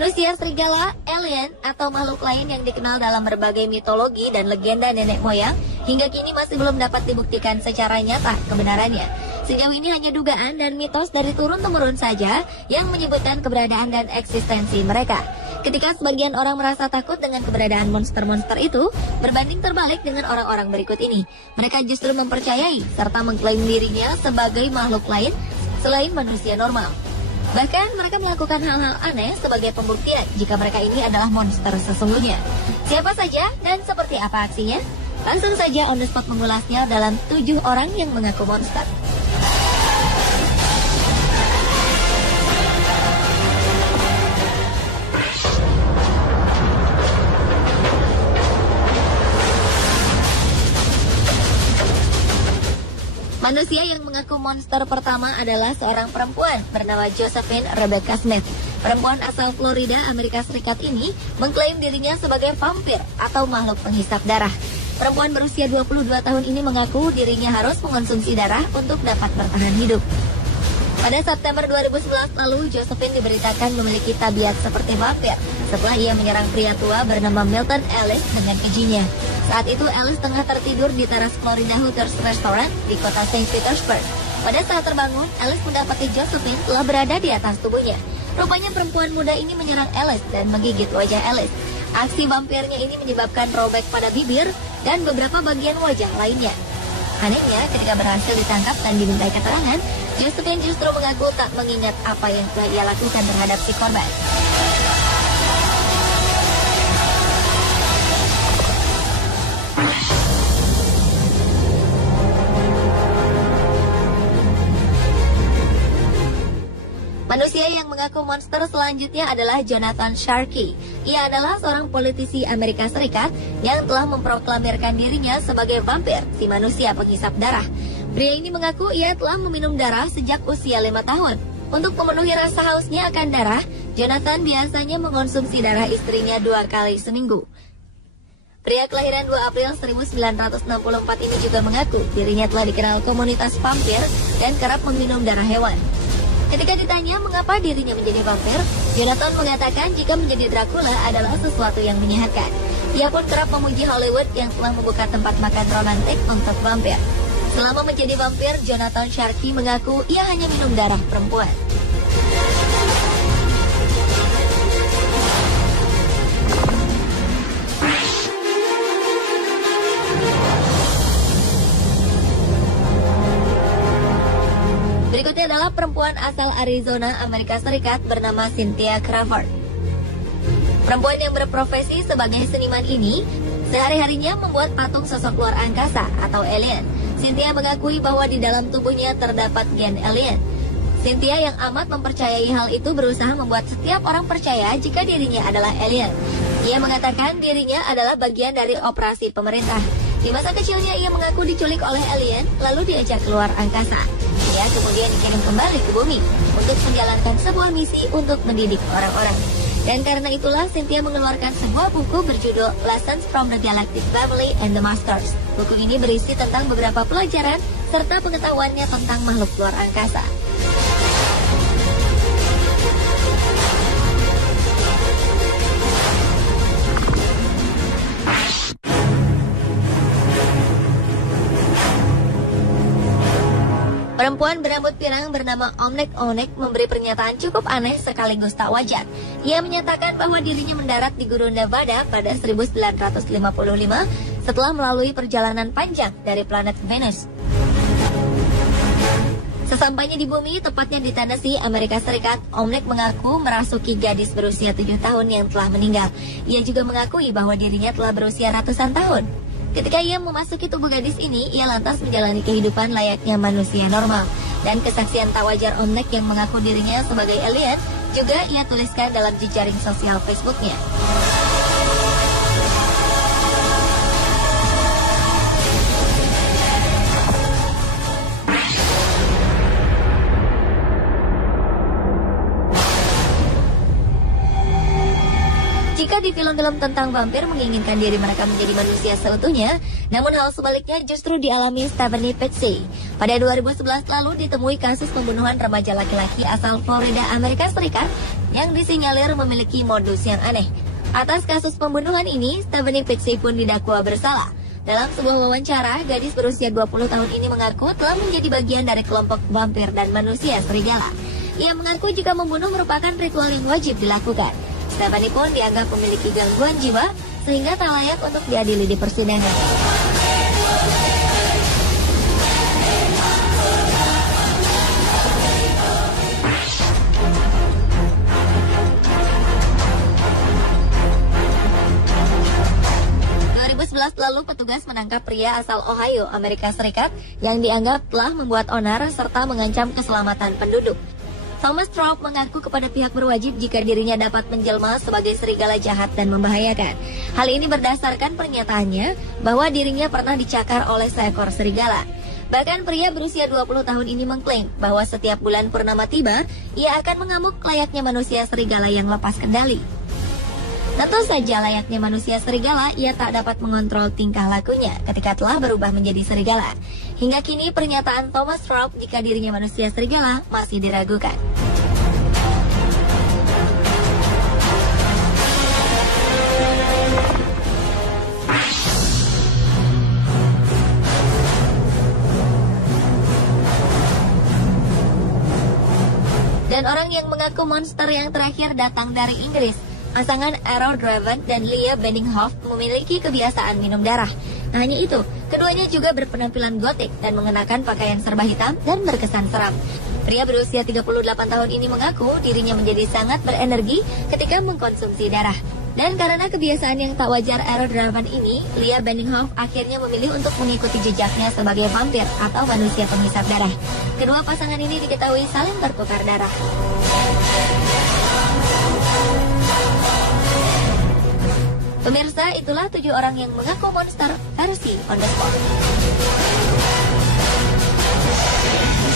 Manusia serigala, alien, atau makhluk lain yang dikenal dalam berbagai mitologi dan legenda nenek moyang hingga kini masih belum dapat dibuktikan secara nyata kebenarannya. Sejauh ini hanya dugaan dan mitos dari turun-temurun saja yang menyebutkan keberadaan dan eksistensi mereka. Ketika sebagian orang merasa takut dengan keberadaan monster-monster itu, berbanding terbalik dengan orang-orang berikut ini. Mereka justru mempercayai serta mengklaim dirinya sebagai makhluk lain selain manusia normal. Bahkan mereka melakukan hal-hal aneh sebagai pembuktian jika mereka ini adalah monster sesungguhnya. Siapa saja dan seperti apa aksinya? Langsung saja on the spot mengulasnya dalam 7 orang yang mengaku monster. Manusia yang mengaku monster pertama adalah seorang perempuan bernama Josephine Rebecca Smith. Perempuan asal Florida, Amerika Serikat ini mengklaim dirinya sebagai vampir atau makhluk penghisap darah. Perempuan berusia 22 tahun ini mengaku dirinya harus mengonsumsi darah untuk dapat bertahan hidup. Pada September 2011 lalu, Josephine diberitakan memiliki tabiat seperti vampir setelah ia menyerang pria tua bernama Milton Ellis dengan kejinya. Saat itu Ellis tengah tertidur di teras Florida Hooters Restaurant di kota Saint Petersburg. Pada saat terbangun, Ellis mendapati Josephine telah berada di atas tubuhnya. Rupanya perempuan muda ini menyerang Ellis dan menggigit wajah Ellis. Aksi vampirnya ini menyebabkan robek pada bibir dan beberapa bagian wajah lainnya. Anehnya, ketika berhasil ditangkap dan dimintai keterangan, Josephine justru mengaku tak mengingat apa yang telah ia lakukan terhadap si korban. Manusia yang mengaku monster selanjutnya adalah Jonathan Sharkey. Ia adalah seorang politisi Amerika Serikat yang telah memproklamirkan dirinya sebagai vampir, si manusia penghisap darah. Pria ini mengaku ia telah meminum darah sejak usia 5 tahun. Untuk memenuhi rasa hausnya akan darah, Jonathan biasanya mengonsumsi darah istrinya 2 kali seminggu. Pria kelahiran 2 April 1964 ini juga mengaku dirinya telah dikenal komunitas vampir dan kerap meminum darah hewan. Ketika ditanya mengapa dirinya menjadi vampir, Jonathan mengatakan jika menjadi Dracula adalah sesuatu yang menyehatkan. Ia pun kerap memuji Hollywood yang telah membuka tempat makan romantik untuk vampir. Selama menjadi vampir, Jonathan Sharkey mengaku ia hanya minum darah perempuan. Berikutnya adalah perempuan asal Arizona, Amerika Serikat bernama Cynthia Crawford. Perempuan yang berprofesi sebagai seniman ini sehari-harinya membuat patung sosok luar angkasa atau alien. Cynthia mengakui bahwa di dalam tubuhnya terdapat gen alien. Cynthia yang amat mempercayai hal itu berusaha membuat setiap orang percaya jika dirinya adalah alien. Ia mengatakan dirinya adalah bagian dari operasi pemerintah. Di masa kecilnya ia mengaku diculik oleh alien lalu diajak keluar angkasa. Ia kemudian dikirim kembali ke bumi untuk menjalankan sebuah misi untuk mendidik orang-orang. Dan karena itulah Cynthia mengeluarkan sebuah buku berjudul Lessons from the Galactic Family and the Masters. Buku ini berisi tentang beberapa pelajaran serta pengetahuannya tentang makhluk luar angkasa. Perempuan berambut pirang bernama Omnek Onek memberi pernyataan cukup aneh sekaligus tak wajar. Ia menyatakan bahwa dirinya mendarat di Gurun Nevada pada 1955 setelah melalui perjalanan panjang dari planet Venus. Sesampainya di bumi, tepatnya di Tennessee, Amerika Serikat, Omnek mengaku merasuki gadis berusia 7 tahun yang telah meninggal. Ia juga mengakui bahwa dirinya telah berusia ratusan tahun. Ketika ia memasuki tubuh gadis ini, ia lantas menjalani kehidupan layaknya manusia normal. Dan kesaksian tak wajar Omnek yang mengaku dirinya sebagai alien juga ia tuliskan dalam jejaring sosial Facebooknya. Jika di film-film tentang vampir menginginkan diri mereka menjadi manusia seutuhnya, namun hal sebaliknya justru dialami Stephanie Petsey. Pada 2011 lalu ditemui kasus pembunuhan remaja laki-laki asal Florida, Amerika Serikat yang disinyalir memiliki modus yang aneh. Atas kasus pembunuhan ini, Stephanie Pixie pun didakwa bersalah. Dalam sebuah wawancara, gadis berusia 20 tahun ini mengaku telah menjadi bagian dari kelompok vampir dan manusia serigala. Ia mengaku jika membunuh merupakan ritual yang wajib dilakukan. Stephanie pun dianggap memiliki gangguan jiwa sehingga tak layak untuk diadili di persidangan. Lalu petugas menangkap pria asal Ohio, Amerika Serikat yang dianggap telah membuat onar serta mengancam keselamatan penduduk. Thomas Traub mengaku kepada pihak berwajib jika dirinya dapat menjelma sebagai serigala jahat dan membahayakan. Hal ini berdasarkan pernyataannya bahwa dirinya pernah dicakar oleh seekor serigala. Bahkan pria berusia 20 tahun ini mengklaim bahwa setiap bulan purnama tiba, ia akan mengamuk layaknya manusia serigala yang lepas kendali. Tentu saja layaknya manusia serigala, ia tak dapat mengontrol tingkah lakunya ketika telah berubah menjadi serigala. Hingga kini pernyataan Thomas Traub jika dirinya manusia serigala masih diragukan. Dan orang yang mengaku monster yang terakhir datang dari Inggris. Pasangan Aaron Draven dan Leah Benninghoff memiliki kebiasaan minum darah. Nah, hanya itu, keduanya juga berpenampilan gotik dan mengenakan pakaian serba hitam dan berkesan seram. Pria berusia 38 tahun ini mengaku dirinya menjadi sangat berenergi ketika mengkonsumsi darah. Dan karena kebiasaan yang tak wajar Aaron Draven ini, Leah Benninghoff akhirnya memilih untuk mengikuti jejaknya sebagai vampir atau manusia penghisap darah. Kedua pasangan ini diketahui saling bertukar darah. Pemirsa, itulah 7 orang yang mengaku monster versi On The Spot.